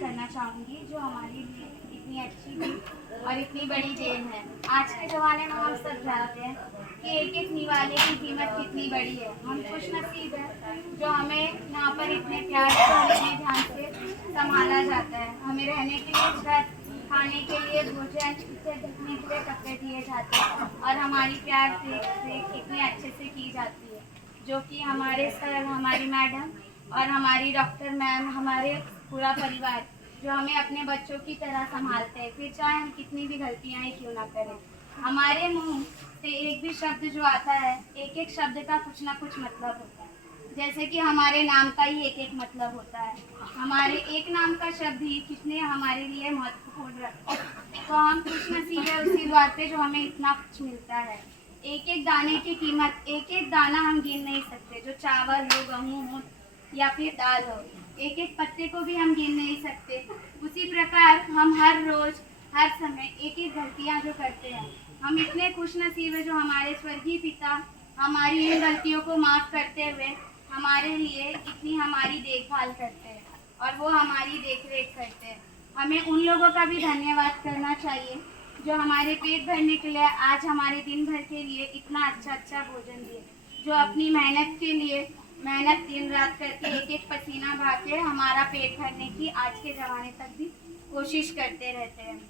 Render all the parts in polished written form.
करना चाहूँगी जो हमारे लिए इतनी अच्छी थी और इतनी बड़ी देन है। आज के ज़माने में हम सब जानते हैं कि एक एक निवाले की कीमत कितनी बड़ी है। हम खुशनसीब हैं जो हमें यहाँ पर इतने प्यार से और इतने ध्यान से संभाला जाता है। हमें रहने के लिए छत, खाने के लिए भोजन, से ढकने के लिए कपड़े दिए जाते हैं और हमारी प्यार से कितने अच्छे से की जाती है, जो कि हमारे सर, हमारी मैडम और हमारी डॉक्टर मैम, हमारे पूरा परिवार जो हमें अपने बच्चों की तरह संभालते हैं, फिर चाहे हम कितनी भी गलतियां ही क्यों ना करें। हमारे मुंह से एक भी शब्द जो आता है, एक एक शब्द का कुछ ना कुछ मतलब होता है। जैसे कि हमारे नाम का ही एक एक मतलब होता है। हमारे एक नाम का शब्द ही कितने हमारे लिए महत्वपूर्ण रखता है। तो हम खुशनसीब है उसी बात पे जो हमें इतना कुछ मिलता है। एक एक दाने की कीमत, एक एक दाना हम गिन नहीं सकते। जो चावल हो, गेहूँ हो या फिर दाल हो, एक एक पत्ते को भी हम गिन नहीं सकते। उसी प्रकार हम हर रोज, हर समय एक एक गलतियाँ जो करते हैं, हम इतने खुशनसीब है जो हमारे स्वर्गीय पिता हमारी इन गलतियों को माफ करते हुए हमारे लिए इतनी हमारी देखभाल करते हैं और वो हमारी देख रेख करते हैं। हमें उन लोगों का भी धन्यवाद करना चाहिए जो हमारे पेट भरने के लिए आज हमारे दिन भर के लिए इतना अच्छा अच्छा भोजन दिए, जो अपनी मेहनत के लिए मेहनत दिन रात करके एक एक पसीना बहा के हमारा पेट भरने की आज के ज़माने तक भी कोशिश करते रहते हैं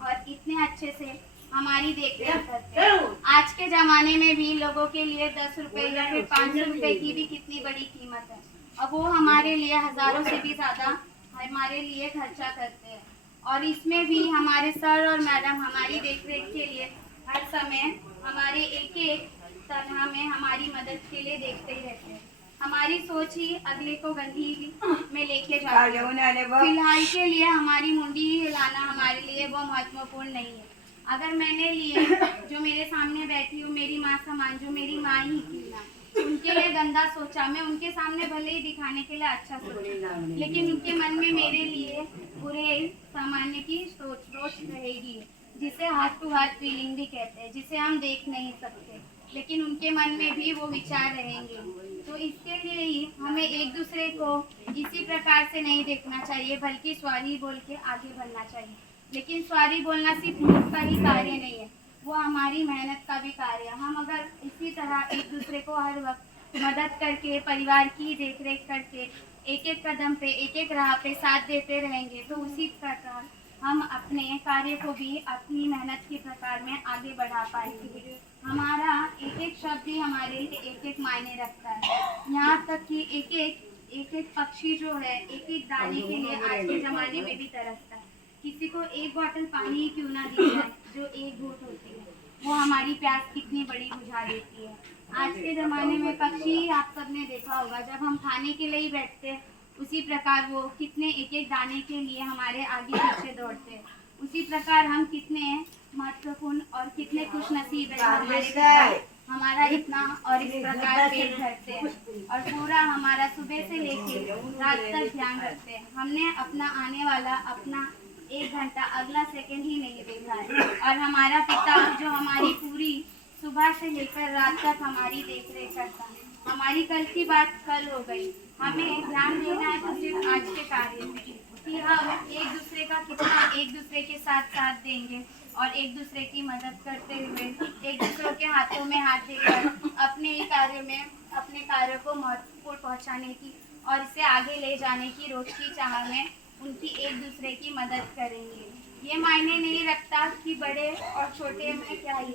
और इतने अच्छे से हमारी देखरेख करते हैं। आज के ज़माने में भी लोगों के लिए 10 रुपए या फिर 500 रुपए की भी कितनी बड़ी कीमत है और वो हमारे लिए हज़ारों से भी ज़्यादा हमारे लिए खर्चा करते हैं। और इसमें भी हमारे सर और मैडम हमारी देखरेख के लिए हर समय हमारे एक एक तरह में हमारी मदद के लिए देखते ही रहते हैं। हमारी सोच ही अगले को गंदगी में लेके जाती है। फिलहाल के लिए हमारी मुंडी ही हिलाना हमारे लिए वो महत्वपूर्ण नहीं है। अगर मैंने लिए जो मेरे सामने बैठी हो, मेरी माँ समान, जो मेरी माँ ही थी ना, उनके लिए गंदा सोचा, मैं उनके सामने भले ही दिखाने के लिए अच्छा सोचा, लेकिन उनके मन में मेरे लिए बुरे सामान्य की सोच रहेगी, जिसे हार्ट टू हार्ट फीलिंग भी कहते हैं, जिसे हम देख नहीं सकते, लेकिन उनके मन में भी वो विचार रहेंगे। तो इसके लिए ही हमें एक दूसरे को इसी प्रकार से नहीं देखना चाहिए, बल्कि सॉरी बोल के आगे बढ़ना चाहिए। लेकिन सॉरी बोलना सिर्फ मुंह का ही कार्य नहीं है, वो हमारी मेहनत का भी कार्य है। हम अगर इसी तरह एक दूसरे को हर वक्त मदद करके, परिवार की देखरेख करके, एक एक कदम पे, एक एक राह पे साथ देते रहेंगे, तो उसी प्रकार हम अपने कार्य को भी अपनी मेहनत के प्रकार में आगे बढ़ा पाएंगे। हमारा एक एक शब्द ही हमारे लिए एक एक मायने रखता है। यहाँ तक कि एक एक पक्षी जो है, एक एक दाने के लिए आज के ज़माने में भी तरसता है। किसी को एक बोतल पानी ही क्यों ना दी जाए, जो एक घूंट होती है, वो हमारी प्यास कितनी बड़ी बुझा देती है। आज के ज़माने में पक्षी आप सबने देखा होगा, जब हम खाने के लिए ही बैठते हैं, उसी प्रकार वो कितने एक एक दाने के लिए हमारे आगे पीछे दौड़ते हैं। उसी प्रकार हम कितने महत्वपूर्ण और कितने खुशनसीब हैं, हमारा इतना और इस प्रकार पेट भरते हैं और पूरा हमारा सुबह से लेकर रात तक ध्यान रखते हैं। हमने अपना आने वाला अपना 1 घंटा अगला सेकंड ही नहीं देखा है और हमारा पिता जो हमारी पूरी सुबह से लेकर रात तक हमारी देखरेख करता है। हमारी कल की बात कल हो गई, हमें ध्यान देना है तो सिर्फ आज के कार्य में, कि हम एक दूसरे का कितना एक दूसरे के साथ साथ देंगे और एक दूसरे की मदद करते हुए एक दूसरे के हाथों में हाथ देकर अपने कार्य में अपने कार्य को महत्वपूर्ण पहुंचाने की और इसे आगे ले जाने की रोज की चाह में उनकी एक दूसरे की मदद करेंगे। ये मायने नहीं रखता कि बड़े और छोटे में क्या है,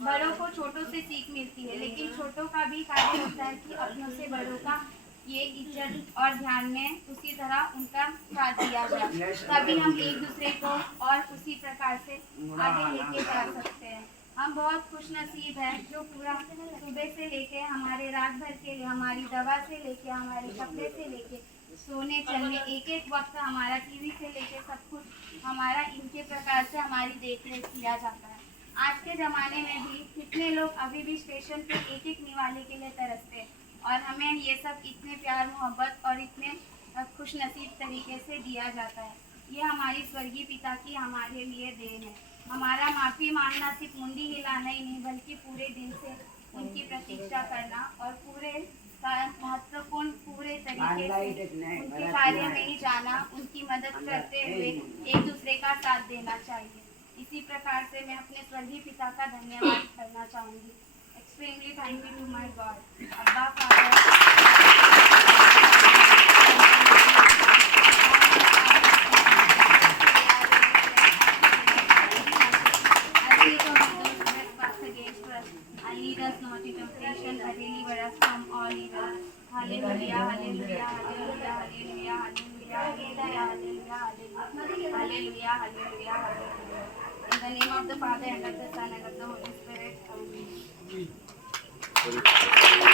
बड़ों को छोटों से सीख मिलती है, लेकिन छोटों का भी कार्य होता है कि अपनों से बड़ों का ये इज्जत और ध्यान में उसी तरह उनका साथ दिया जाए, तभी हम एक दूसरे को और उसी प्रकार से आगे लेके जा सकते हैं। हम बहुत खुशनसीब हैं जो पूरा सुबह से लेके हमारे रात भर के लिए, हमारी दवा से लेके, हमारे कपड़े से लेके, सोने चलने, एक एक वक्त हमारा टीवी से लेके सब कुछ हमारा इनके प्रकार से हमारी देखरेख किया जाता है। आज के ज़माने में भी कितने लोग अभी भी स्टेशन पे एक एक निवाले के लिए तरसते हैं और हमें ये सब इतने प्यार मोहब्बत और इतने खुशनसीब तरीके से दिया जाता है। ये हमारी स्वर्गीय पिता की हमारे लिए देन है। हमारा माफ़ी मांगना सिर्फ मुंडी हिलाना ही नहीं, बल्कि पूरे दिल से उनकी प्रतीक्षा करना और पूरे महत्वपूर्ण पूरे तरीके से उनके कार्य में ही जाना, उनकी मदद करते हुए एक दूसरे का साथ देना चाहिए। इसी प्रकार से मैं अपने स्वर्गीय पिता का धन्यवाद करना चाहूँगी। Extremely thank you to my God, अब्बा lead us not into temptation, but deliver us from all evil. Hallelujah, hallelujah, hallelujah, hallelujah, hallelujah, hallelujah, hallelujah, hallelujah, hallelujah, hallelujah. In the name of the Father and of the Son and of the Holy Spirit. Amen.